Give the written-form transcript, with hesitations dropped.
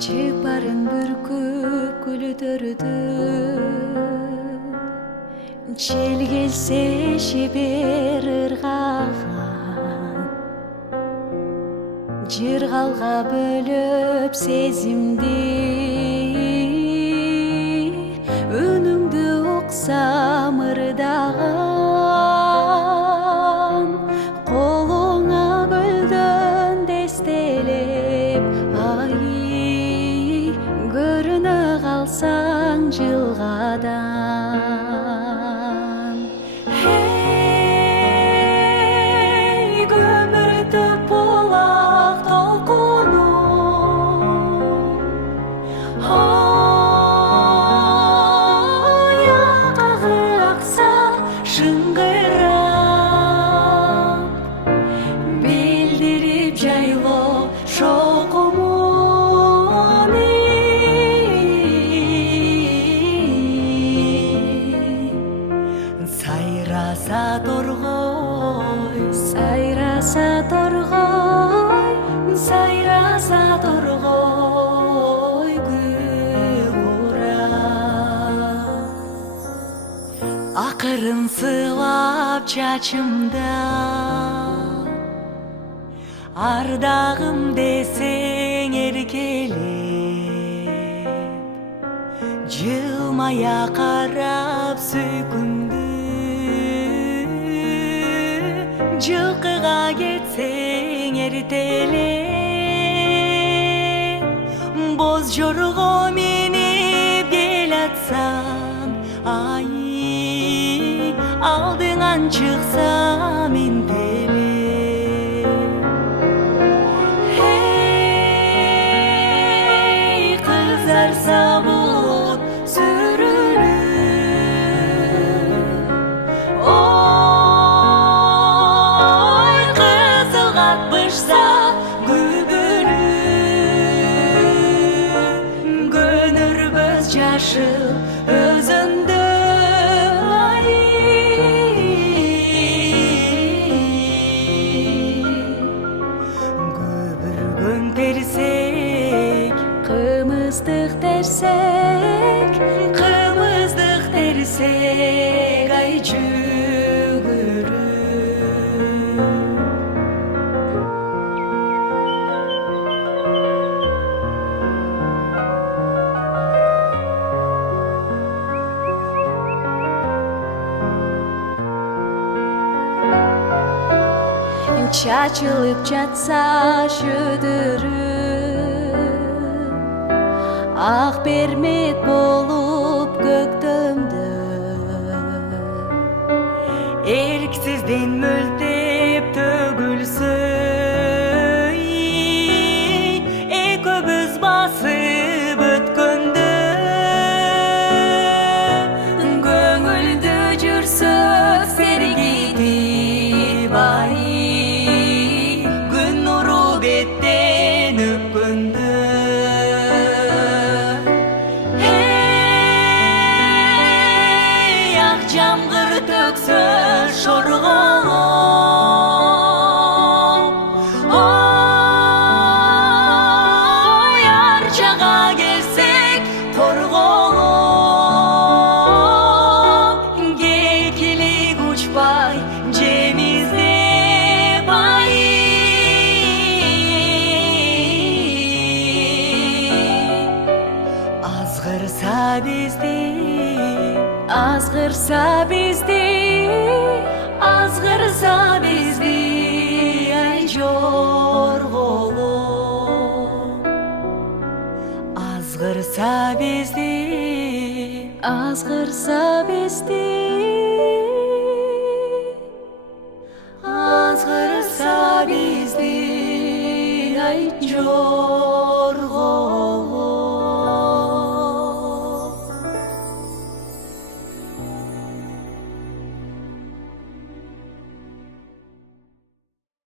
Чыпарын бүркүп күлүтөрдү, жел келсе шебер ыргаган, жыргалга бөлөп сезимди, үнүңдү уксам ырдаган, колуңа көлдөн дестелеп ай, көрүнө калсаң жылгадан. Эй, көмүртүп булак толкуну, аягы акса шыңгырап, билдирип жайлоо шокумун. Сайраса торгой, сайраса торгой, сайраса торгой куура. Акырын сылап чачымда, ардагым десең эркелеп, жылмая карап сүйкүмдү, жылкыга кетсең эртелеп, боз жорго минип келатсам ай, алдыңан чыксам интелеп. Эй, кызарса булут сүрүлүп, ой, кызыл катпышса күбүлүп, көнөрбөз жашыл өзүндө ай, көбүргөн терсек, кымыздык терсек, кымыздык терсек ай жүгүрүп. Чачылып жатса шөдөрүм, ак бермек болуп көктөмдө, эрксизден мөлтеп төгүлсө, экөөбүз басып өткөндө, көңүлдү жүрсө сергитип ай, күн нуру беттен өпкөндө. Эй, ак жамгыр төксө шорголоп, ой, арчага келсек торголоп, кекилик учпай жем издеп ай, азгырса бизди, азгырса бизди, азгырса бизди ай жорголоп, азгырса бизди, азгырса бизди, азгырса бизди ай жорголоп.